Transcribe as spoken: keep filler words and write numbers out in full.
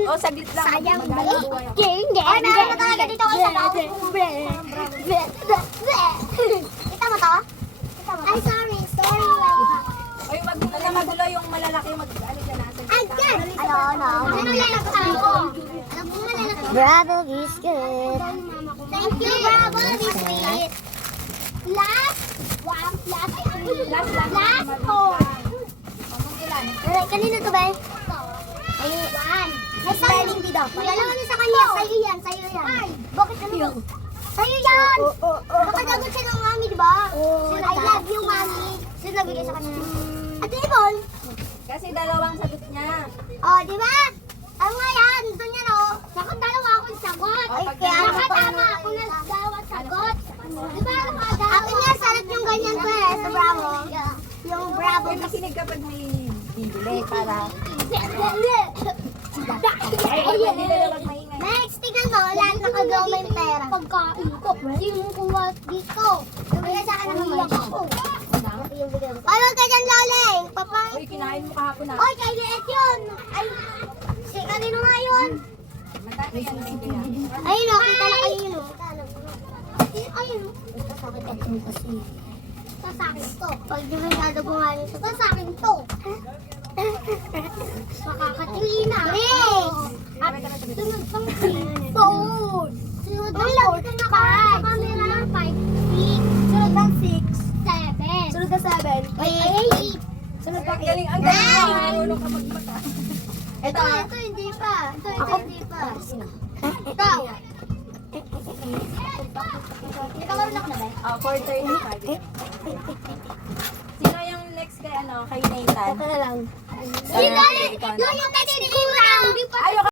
Oh, saglit lang. Sayang Magagawa ako. Ay, meron na talaga dito ako sa bawo. Kita mo to? Ay, sorry. Sorry. Oy, wag mo na magulo yung malalaki mag ano diyan nasa. Again! Ano, ano? Ano lalaksan ko? Alam mo nga lalaksan. Bravo biscuit. Thank you, Bravo Biscuit. Last one. Last three. Last lang. Last four. Mamang ilan? Ay, kanina to ba? Ay, one. May spelling bee daw. Dalawa na sa kanya. Sa'yo yan, sa'yo yan. Ay, bakit ano? Sa'yo yan. Nakadagot siya ng mami, di ba? I love you, mami. Sino nabigay sa kanya? Ate Ibon. Kasi dalawang sagot niya. Oh, di ba? Ano nga yan? Doon yan, oh. Naku, dalawa akong sagot. Oh, pag Kaya dalawa pa, nakatama ano? ako na dalawa sagot. Di ba? Akin nga, sarap yung ganyan ko eh, sa Bravo. Yung Bravo. Uy, makinig kapag may bibili para. Ay, Ay, hindi na lang maingay. Next, tingnan mo, lahat nakagawa mo yung pera. Pagkain ko, yung kuha dito. Bigay sa akin ng iyak ko. Ay, huwag ka dyan, Loling. Papa. Uy, kinain mo kahapon na. Oy, kay Liet yun. Ay, si kanino nga yun? Magkano yan? Thank you yan. Ayun o, kita na kayo yun o. Ayun o. Sasakit ako kasi. Sasakit to. Pag di masyado kumain ito, sasakit to. Makakatilina. Hey! At sunod pang four. Sunod pang four. Five. Sunod pang five. Six. Sunod pang six. Seven. Sunod pang seven. Eight. Sunod pang Ang eight. galing, ang galing mo. Marunong ka magmata. Ito, ito hindi pa. Ito, ito hindi pa. Ikaw. Ikaw marunong na ba? Ah, four thirty-five. Sino yung next kay ano, kay Nathan? Ito na lang. Sino? Ikaw na. Yung yung kay Titi Kurang. Ayaw